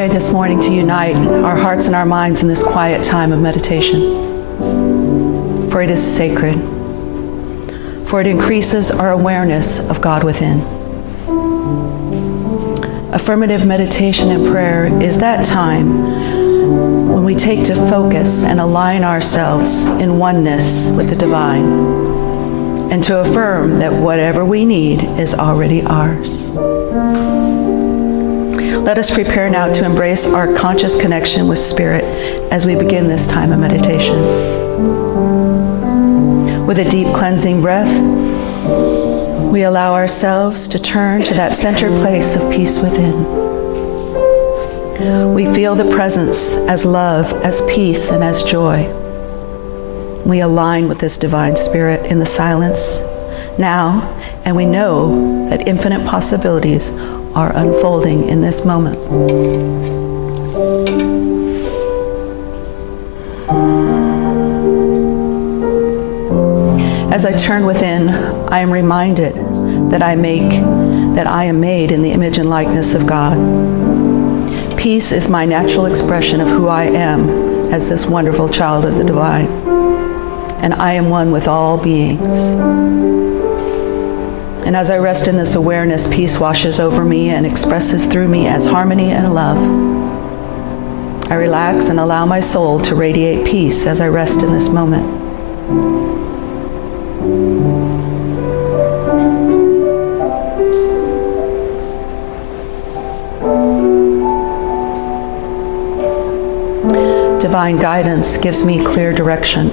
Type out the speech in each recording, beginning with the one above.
joy this morning to unite our hearts and our minds in this quiet time of meditation. For it is sacred. For it increases our awareness of God within. Affirmative meditation and prayer is that time when we take to focus and align ourselves in oneness with the divine, and to affirm that whatever we need is already ours. Let us prepare now to embrace our conscious connection with Spirit as we begin this time of meditation. With a deep cleansing breath, we allow ourselves to turn to that centered place of peace within. We feel the presence as love, as peace, and as joy. We align with this divine spirit in the silence now, and we know that infinite possibilities are unfolding in this moment. As I turn within, I am reminded that I am made in the image and likeness of God. Peace is my natural expression of who I am as this wonderful child of the divine, and I am one with all beings. And as I rest in this awareness, peace washes over me and expresses through me as harmony and love. I relax and allow my soul to radiate peace as I rest in this moment. Divine guidance gives me clear direction.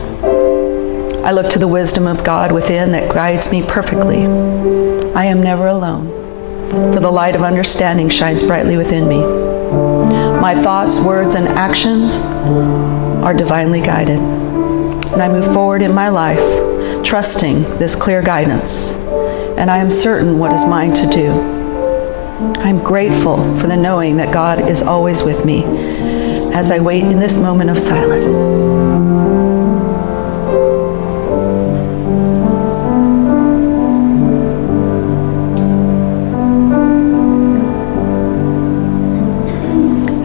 I look to the wisdom of God within that guides me perfectly. I am never alone, for the light of understanding shines brightly within me. My thoughts, words, and actions are divinely guided, and I move forward in my life, trusting this clear guidance, and I am certain what is mine to do. I am grateful for the knowing that God is always with me as I wait in this moment of silence.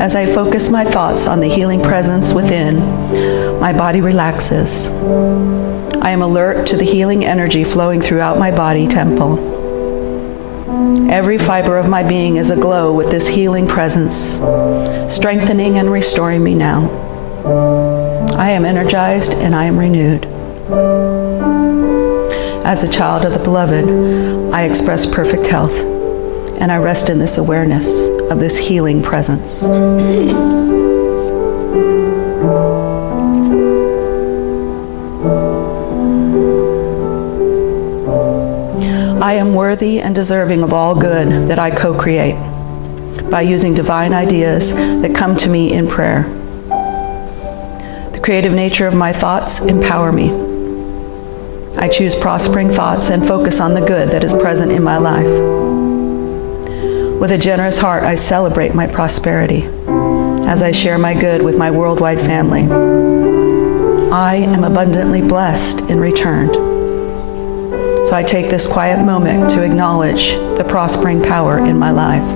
As I focus my thoughts on the healing presence within, my body relaxes. I am alert to the healing energy flowing throughout my body temple. Every fiber of my being is aglow with this healing presence, strengthening and restoring me now. I am energized and I am renewed. As a child of the Beloved, I express perfect health, and I rest in this awareness of this healing presence. I am worthy and deserving of all good that I co-create by using divine ideas that come to me in prayer. The creative nature of my thoughts empower me. I choose prospering thoughts and focus on the good that is present in my life. With a generous heart, I celebrate my prosperity as I share my good with my worldwide family. I am abundantly blessed in return. So I take this quiet moment to acknowledge the prospering power in my life.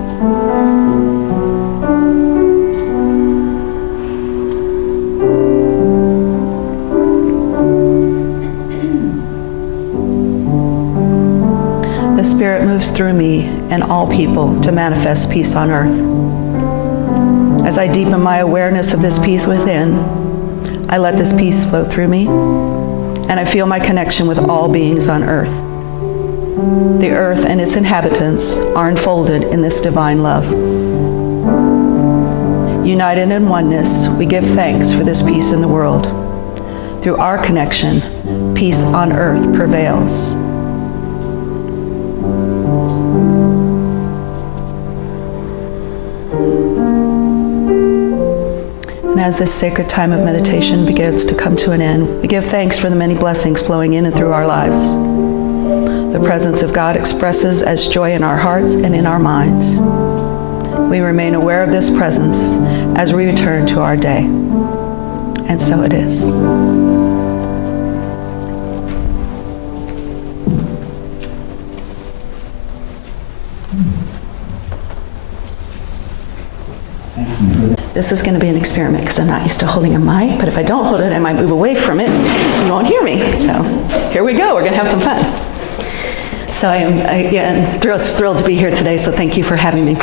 The Spirit moves through me and all people to manifest peace on earth. As I deepen my awareness of this peace within, I let this peace flow through me, and I feel my connection with all beings on earth. The earth and its inhabitants are enfolded in this divine love. United in oneness, we give thanks for this peace in the world. Through our connection, peace on earth prevails. And as this sacred time of meditation begins to come to an end, we give thanks for the many blessings flowing in and through our lives. The presence of God expresses as joy in our hearts and in our minds. We remain aware of this presence as we return to our day. And so it is. Thank you. This is going to be an experiment because I'm not used to holding a mic, but if I don't hold it, I might move away from it. You won't hear me. So here we go. We're going to have some fun. So I am, again, thrilled to be here today, so thank you for having me.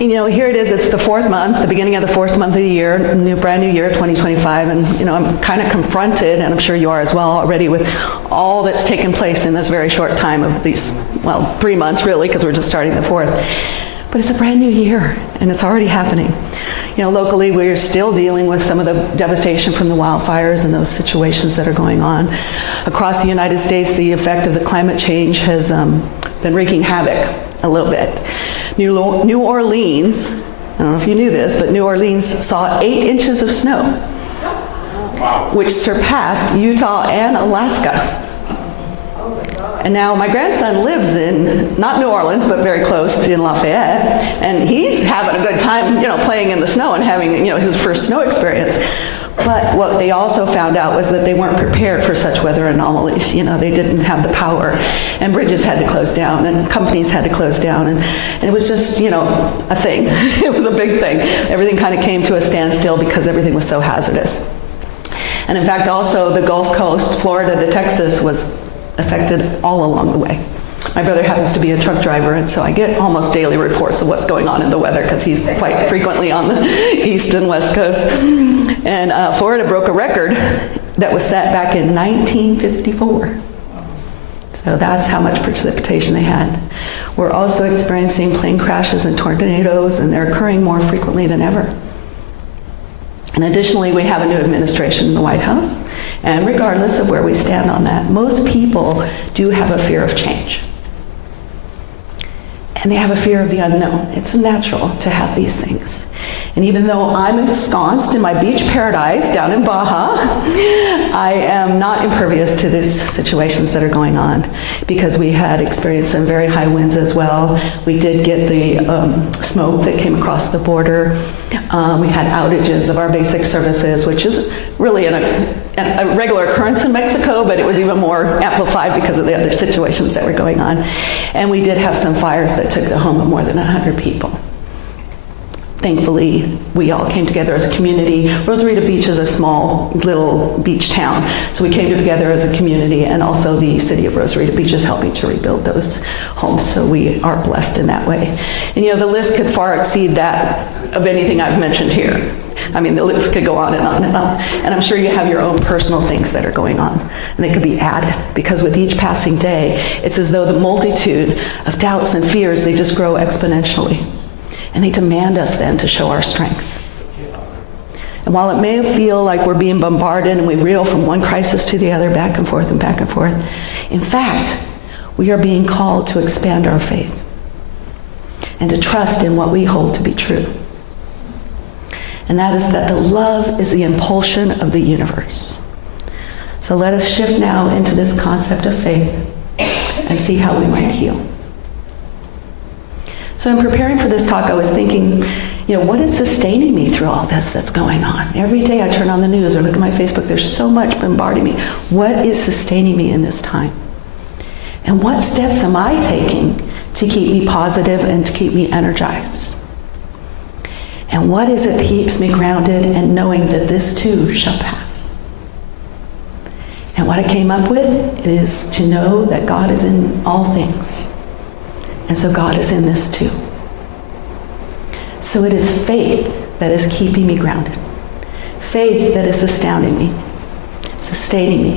And, here it is. It's the fourth month, the beginning of the fourth month of the year, brand new year, 2025, and, I'm kind of confronted, and I'm sure you are as well already, with all that's taken place in this very short time of these, 3 months really, because we're just starting the fourth. But it's a brand new year, and it's already happening. Locally, we're still dealing with some of the devastation from the wildfires and those situations that are going on. Across the United States, the effect of the climate change has been wreaking havoc a little bit. New Orleans, I don't know if you knew this, but New Orleans saw 8 inches of snow, which surpassed Utah and Alaska. And now my grandson lives in, not New Orleans, but very close to in Lafayette, and he's having a good time, playing in the snow and having, his first snow experience. But what they also found out was that they weren't prepared for such weather anomalies. They didn't have the power, and bridges had to close down, and companies had to close down, and it was just, a thing. It was a big thing. Everything kind of came to a standstill because everything was so hazardous. And in fact, also the Gulf Coast, Florida to Texas, was affected all along the way. My brother happens to be a truck driver, and so I get almost daily reports of what's going on in the weather because he's quite frequently on the east and west coast. And Florida broke a record that was set back in 1954. So that's how much precipitation they had. We're also experiencing plane crashes and tornadoes, and they're occurring more frequently than ever. And additionally, we have a new administration in the White House. And regardless of where we stand on that, most people do have a fear of change. And they have a fear of the unknown. It's natural to have these things. And even though I'm ensconced in my beach paradise down in Baja, I am not impervious to these situations that are going on, because we had experienced some very high winds as well. We did get the smoke that came across the border. We had outages of our basic services, which is really a regular occurrence in Mexico, but it was even more amplified because of the other situations that were going on. And we did have some fires that took the home of more than 100 people. Thankfully, we all came together as a community. Rosarito Beach is a small little beach town, so we came together as a community, and also the city of Rosarito Beach is helping to rebuild those homes, so we are blessed in that way. And the list could far exceed that of anything I've mentioned here. I mean, the list could go on and on and on. And I'm sure you have your own personal things that are going on, and they could be added, because with each passing day, it's as though the multitude of doubts and fears, they just grow exponentially. And they demand us then to show our strength. And while it may feel like we're being bombarded and we reel from one crisis to the other, back and forth, in fact, we are being called to expand our faith and to trust in what we hold to be true. And that is that the love is the impulsion of the universe. So let us shift now into this concept of faith and see how we might heal. So in preparing for this talk, I was thinking, what is sustaining me through all this that's going on? Every day I turn on the news or look at my Facebook, there's so much bombarding me. What is sustaining me in this time? And what steps am I taking to keep me positive and to keep me energized? And what is it that keeps me grounded and knowing that this too shall pass? And what I came up with is to know that God is in all things. And so God is in this too. So it is faith that is keeping me grounded. Faith that is sustaining me.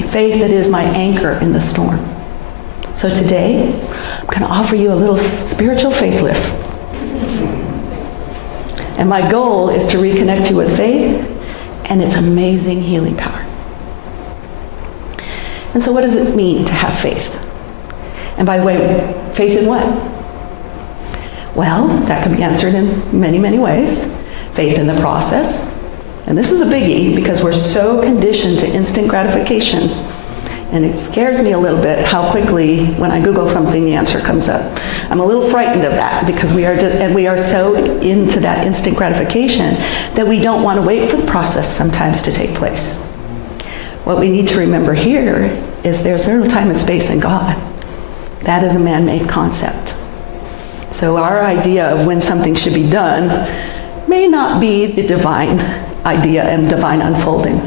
Faith that is my anchor in the storm. So today, I'm going to offer you a little spiritual faith lift. And my goal is to reconnect you with faith and its amazing healing power. And so what does it mean to have faith? And by the way, faith in what? Well, that can be answered in many, many ways. Faith in the process. And this is a biggie because we're so conditioned to instant gratification. And it scares me a little bit how quickly, when I Google something, the answer comes up. I'm a little frightened of that because we are so into that instant gratification that we don't want to wait for the process sometimes to take place. What we need to remember here is there's no time and space in God. That is a man-made concept. So our idea of when something should be done may not be the divine idea and divine unfolding.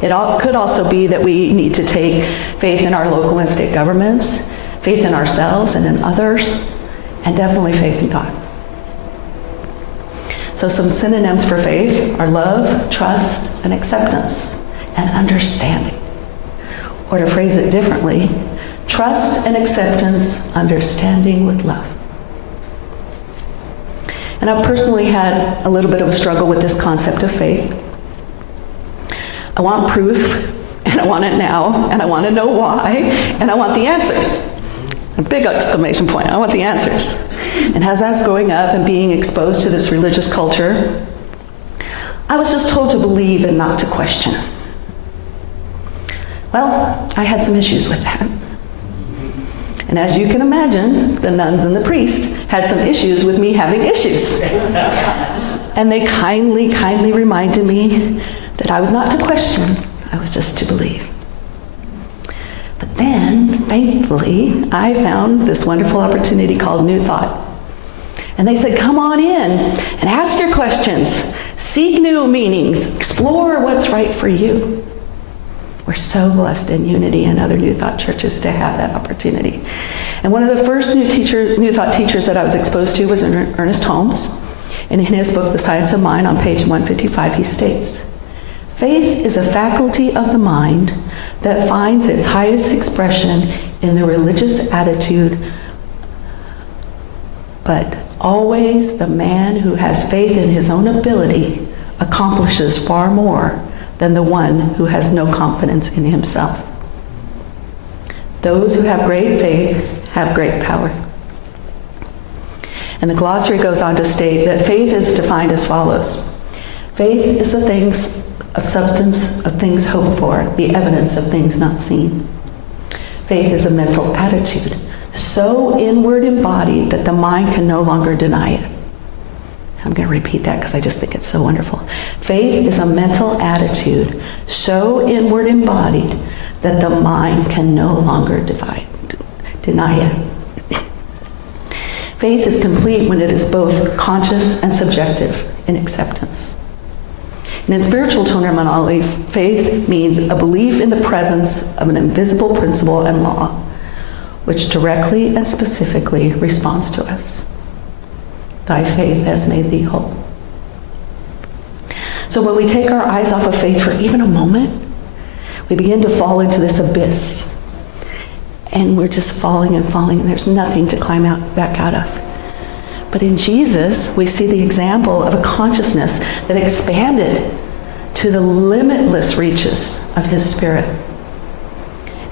Could also be that we need to take faith in our local and state governments, faith in ourselves and in others, and definitely faith in God. So some synonyms for faith are love, trust, and acceptance, and understanding. Or to phrase it differently, trust and acceptance, understanding with love. And I've personally had a little bit of a struggle with this concept of faith. I want proof, and I want it now, and I want to know why, and I want the answers. A big exclamation point, I want the answers. And as I was growing up and being exposed to this religious culture, I was just told to believe and not to question. Well, I had some issues with that. And as you can imagine, the nuns and the priest had some issues with me having issues. And they kindly reminded me that I was not to question, I was just to believe. But then, thankfully, I found this wonderful opportunity called New Thought. And they said, come on in and ask your questions, seek new meanings, explore what's right for you. We're so blessed in Unity and other New Thought churches to have that opportunity. And one of the first New Thought teachers that I was exposed to was Ernest Holmes. And in his book, The Science of Mind, on page 155, he states, faith is a faculty of the mind that finds its highest expression in the religious attitude, but always the man who has faith in his own ability accomplishes far more than the one who has no confidence in himself. Those who have great faith have great power. And the glossary goes on to state that faith is defined as follows. Faith is the things of substance of things hoped for, the evidence of things not seen. Faith is a mental attitude, so inward embodied that the mind can no longer deny it. I'm going to repeat that because I just think it's so wonderful. Faith is a mental attitude, so inward embodied that the mind can no longer deny it. Faith is complete when it is both conscious and subjective in acceptance. And in spiritual terminology, faith means a belief in the presence of an invisible principle and law, which directly and specifically responds to us. Thy faith has made thee whole. So when we take our eyes off of faith for even a moment, we begin to fall into this abyss. And we're just falling and falling, and there's nothing to climb back out of. But in Jesus, we see the example of a consciousness that expanded to the limitless reaches of his spirit.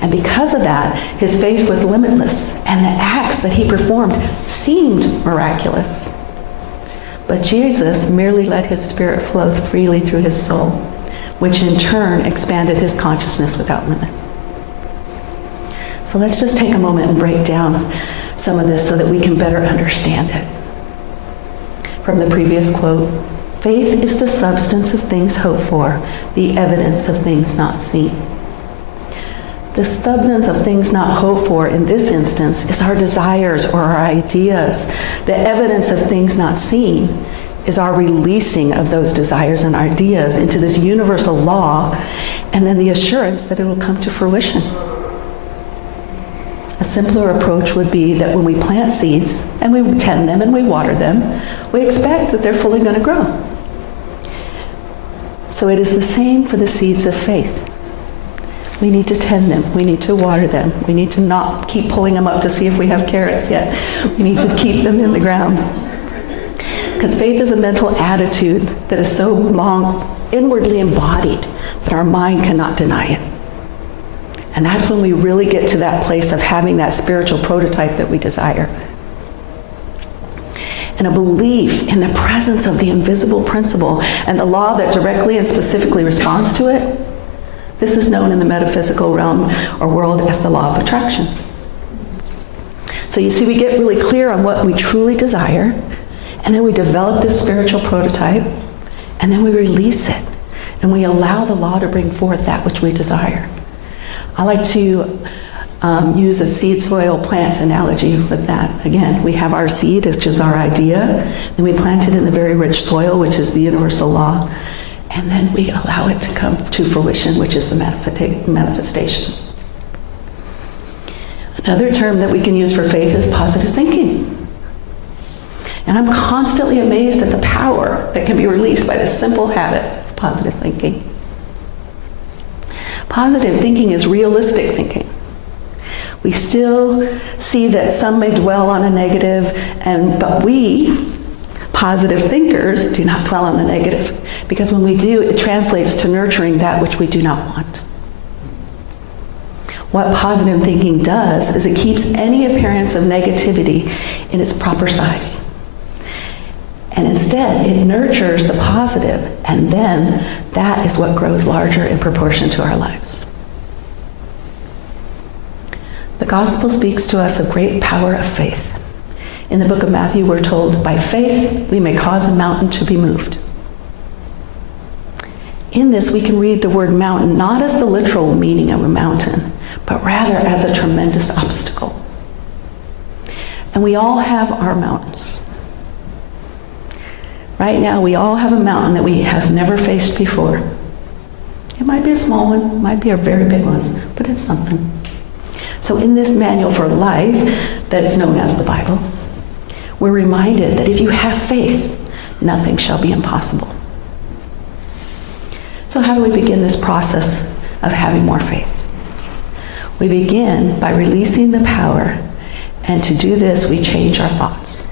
And because of that, his faith was limitless, and the acts that he performed seemed miraculous. But Jesus merely let his spirit flow freely through his soul, which in turn expanded his consciousness without limit. So let's just take a moment and break down some of this so that we can better understand it. From the previous quote, faith is the substance of things hoped for, the evidence of things not seen. The substance of things not hoped for in this instance is our desires or our ideas. The evidence of things not seen is our releasing of those desires and ideas into this universal law, and then the assurance that it will come to fruition. A simpler approach would be that when we plant seeds and we tend them and we water them, we expect that they're fully going to grow. So it is the same for the seeds of faith. We need to tend them. We need to water them. We need to not keep pulling them up to see if we have carrots yet. We need to keep them in the ground. Because faith is a mental attitude that is so long inwardly embodied that our mind cannot deny it. And that's when we really get to that place of having that spiritual prototype that we desire. And a belief in the presence of the invisible principle and the law that directly and specifically responds to it. This is known in the metaphysical realm or world as the law of attraction. So you see, we get really clear on what we truly desire, and then we develop this spiritual prototype, and then we release it, and we allow the law to bring forth that which we desire. I like to use a seed soil plant analogy with that. Again, we have our seed, which is our idea, then we plant it in the very rich soil, which is the universal law, and then we allow it to come to fruition, which is the manifestation. Another term that we can use for faith is positive thinking. And I'm constantly amazed at the power that can be released by this simple habit of positive thinking. Positive thinking is realistic thinking. We still see that some may dwell on a negative, but we, positive thinkers, do not dwell on the negative. Because when we do, it translates to nurturing that which we do not want. What positive thinking does is it keeps any appearance of negativity in its proper size. And instead, it nurtures the positive, and then that is what grows larger in proportion to our lives. The gospel speaks to us of great power of faith. In the book of Matthew, we're told, by faith, we may cause a mountain to be moved. In this, we can read the word mountain not as the literal meaning of a mountain, but rather as a tremendous obstacle. And we all have our mountains. Right now, we all have a mountain that we have never faced before. It might be a small one, it might be a very big one, but it's something. So in this manual for life that's known as the Bible, we're reminded that if you have faith, nothing shall be impossible. So how do we begin this process of having more faith? We begin by releasing the power, and to do this, we change our thoughts.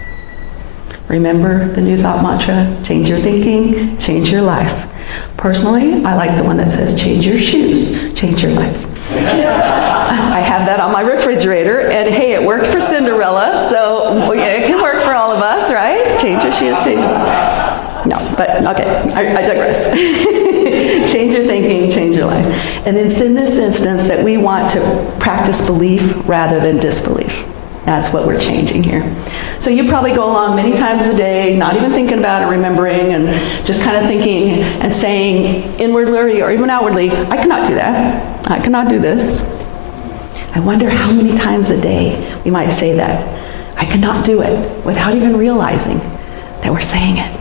Remember the new thought mantra, change your thinking, change your life. Personally, I like the one that says, change your shoes, change your life. I have that on my refrigerator, and hey, it worked for Cinderella, so it can work for all of us, right? Change your shoes, change your life. No, but okay, I digress. Change your thinking, change your life. And it's in this instance that we want to practice belief rather than disbelief. That's what we're changing here. So you probably go along many times a day, not even thinking about it, remembering, and just kind of thinking and saying inwardly or even outwardly, I cannot do that. I cannot do this. I wonder how many times a day we might say that. I cannot do it, without even realizing that we're saying it.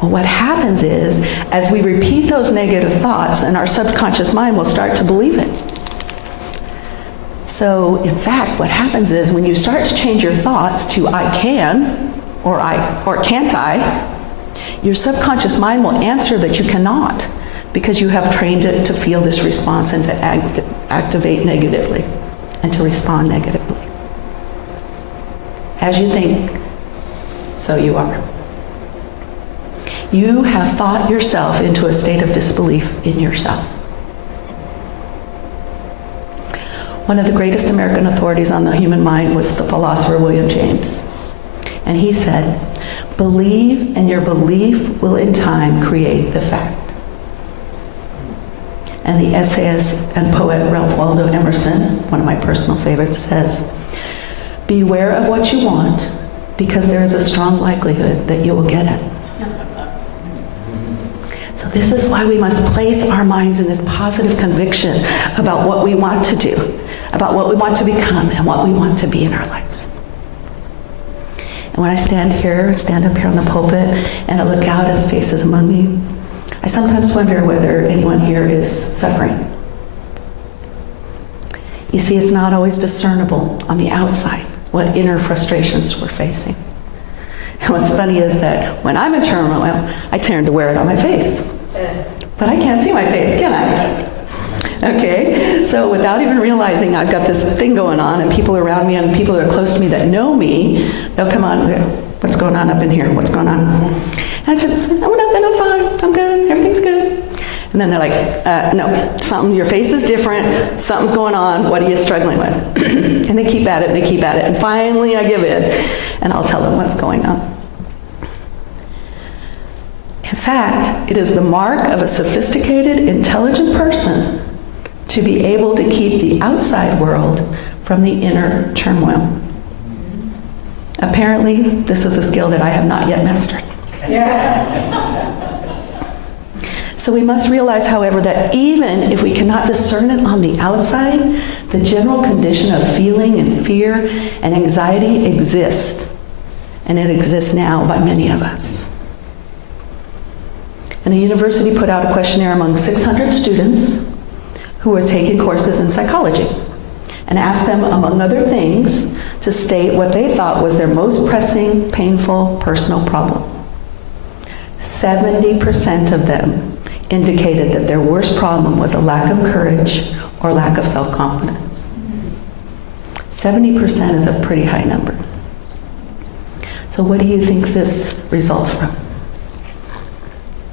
Well, what happens is, as we repeat those negative thoughts, and our subconscious mind will start to believe it. So, in fact, what happens is when you start to change your thoughts to I can, or can't I, your subconscious mind will answer that you cannot, because you have trained it to feel this response and to activate negatively and to respond negatively. As you think, so you are. You have thought yourself into a state of disbelief in yourself. One of the greatest American authorities on the human mind was the philosopher William James. And he said, believe, and your belief will in time create the fact. And the essayist and poet Ralph Waldo Emerson, one of my personal favorites, says, beware of what you want, because there is a strong likelihood that you will get it. So this is why we must place our minds in this positive conviction about what we want to do, about what we want to become, and what we want to be in our lives. And when I stand up here on the pulpit, and I look out at the faces among me, I sometimes wonder whether anyone here is suffering. You see, it's not always discernible on the outside what inner frustrations we're facing. And what's funny is that when I'm in turmoil, I tend to wear it on my face. But I can't see my face, can I? Okay, so without even realizing I've got this thing going on, and people around me and people that are close to me that know me, they'll come on and go, what's going on up in here? What's going on? And I just say, oh, nothing, I'm fine, I'm good, everything's good. And then they're like, no, your face is different, something's going on, what are you struggling with? And they keep at it, and finally I give in, and I'll tell them what's going on. In fact, it is the mark of a sophisticated, intelligent person to be able to keep the outside world from the inner turmoil. Apparently, this is a skill that I have not yet mastered. Yeah. So So we must realize, however, that even if we cannot discern it on the outside, the general condition of feeling and fear and anxiety exists. And it exists now by many of us. And a university put out a questionnaire among 600 students who were taking courses in psychology and asked them, among other things, to state what they thought was their most pressing, painful, personal problem. 70% of them indicated that their worst problem was a lack of courage or lack of self-confidence. 70% is a pretty high number. So what do you think this results from?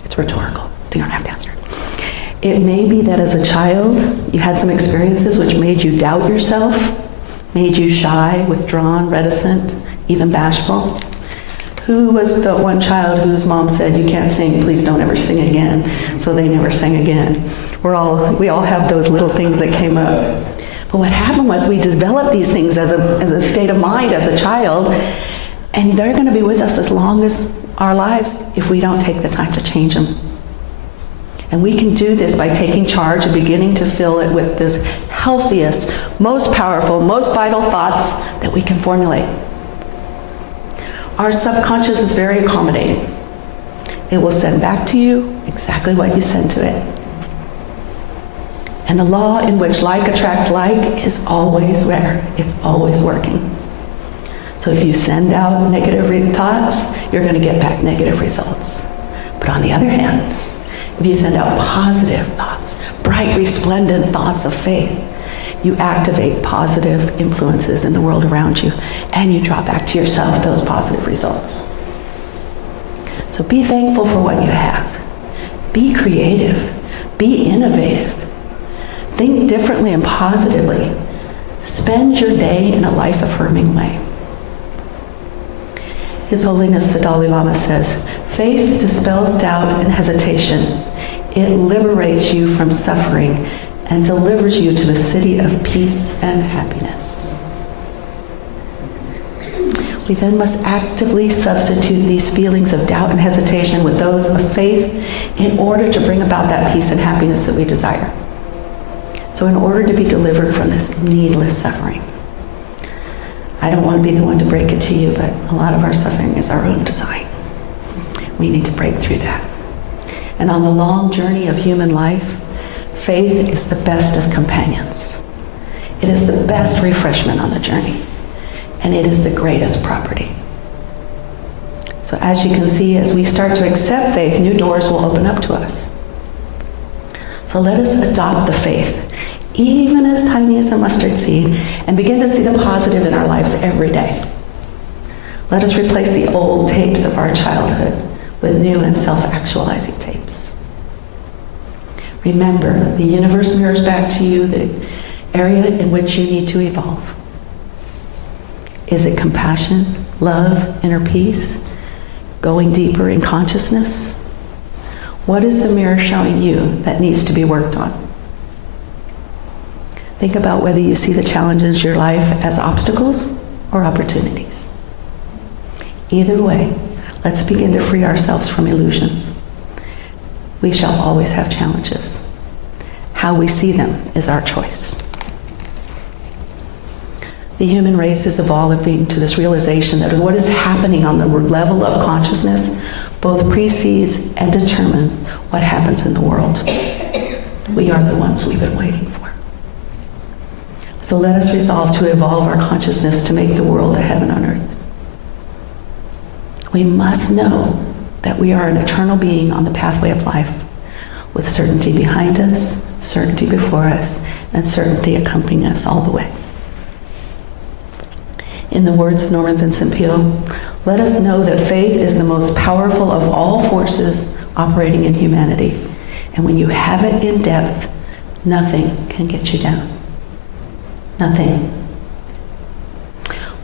It's rhetorical. You don't have to answer. It may be that as a child, you had some experiences which made you doubt yourself, made you shy, withdrawn, reticent, even bashful. Who was the one child whose mom said, "You can't sing, please don't ever sing again," so they never sang again? We all have those little things that came up. But what happened was we developed these things as a state of mind as a child, and they're going to be with us as long as our lives if we don't take the time to change them. And we can do this by taking charge and beginning to fill it with this healthiest, most powerful, most vital thoughts that we can formulate. Our subconscious is very accommodating. It will send back to you exactly what you send to it. And the law in which like attracts like is always there. It's always working. So if you send out negative thoughts, you're going to get back negative results. But on the other hand, if you send out positive thoughts, bright, resplendent thoughts of faith, you activate positive influences in the world around you, and you draw back to yourself those positive results. So be thankful for what you have. Be creative. Be innovative. Think differently and positively. Spend your day in a life-affirming way. His Holiness the Dalai Lama says, "Faith dispels doubt and hesitation. It liberates you from suffering and delivers you to the city of peace and happiness." We then must actively substitute these feelings of doubt and hesitation with those of faith in order to bring about that peace and happiness that we desire. So in order to be delivered from this needless suffering, I don't want to be the one to break it to you, but a lot of our suffering is our own design. We need to break through that. And on the long journey of human life, faith is the best of companions. It is the best refreshment on the journey, and it is the greatest property. So as you can see, as we start to accept faith, new doors will open up to us. So let us adopt the faith, even as tiny as a mustard seed, and begin to see the positive in our lives every day. Let us replace the old tapes of our childhood with new and self-actualizing tapes. Remember, the universe mirrors back to you the area in which you need to evolve. Is it compassion, love, inner peace, going deeper in consciousness? What is the mirror showing you that needs to be worked on? Think about whether you see the challenges in your life as obstacles or opportunities. Either way, let's begin to free ourselves from illusions. We shall always have challenges. How we see them is our choice. The human race is evolving to this realization that what is happening on the level of consciousness both precedes and determines what happens in the world. We are the ones we've been waiting for. So let us resolve to evolve our consciousness to make the world a heaven on earth. We must know that we are an eternal being on the pathway of life, with certainty behind us, certainty before us, and certainty accompanying us all the way. In the words of Norman Vincent Peale, let us know that faith is the most powerful of all forces operating in humanity. And when you have it in depth, nothing can get you down. Nothing.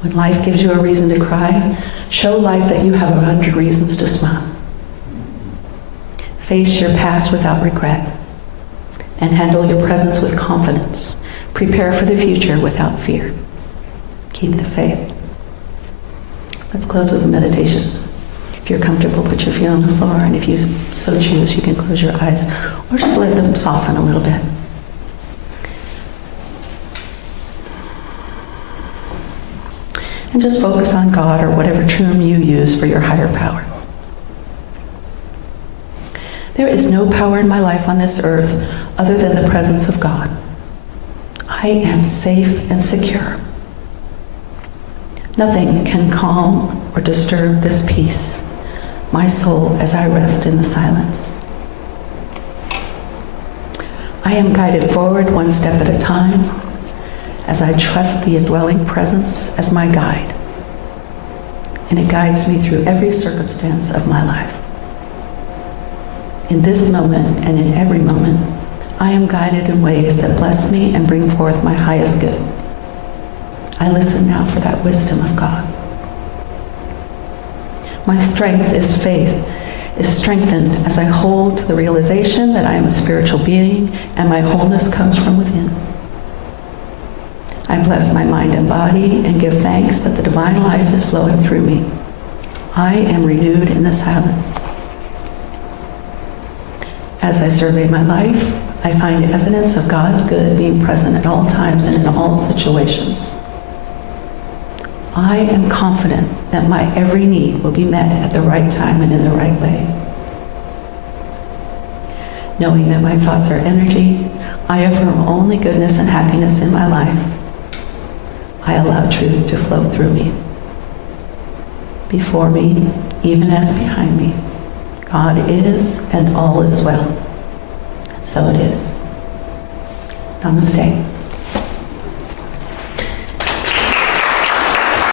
When life gives you a reason to cry, show life that you have 100 reasons to smile. Face your past without regret, and handle your presence with confidence. Prepare for the future without fear. Keep the faith. Let's close with a meditation. If you're comfortable, put your feet on the floor, and if you so choose, you can close your eyes or just let them soften a little bit. And just focus on God, or whatever term you use for your higher power. There is no power in my life on this earth other than the presence of God. I am safe and secure. Nothing can calm or disturb this peace, my soul, as I rest in the silence. I am guided forward one step at a time as I trust the indwelling presence as my guide, and it guides me through every circumstance of my life. In this moment and in every moment, I am guided in ways that bless me and bring forth my highest good. I listen now for that wisdom of God. My strength is faith, is strengthened as I hold to the realization that I am a spiritual being and my wholeness comes from within. I bless my mind and body and give thanks that the divine life is flowing through me. I am renewed in the silence. As I survey my life, I find evidence of God's good being present at all times and in all situations. I am confident that my every need will be met at the right time and in the right way. Knowing that my thoughts are energy, I affirm only goodness and happiness in my life. I allow truth to flow through me. Before me, even as behind me, God is and all is well. And so it is. Namaste.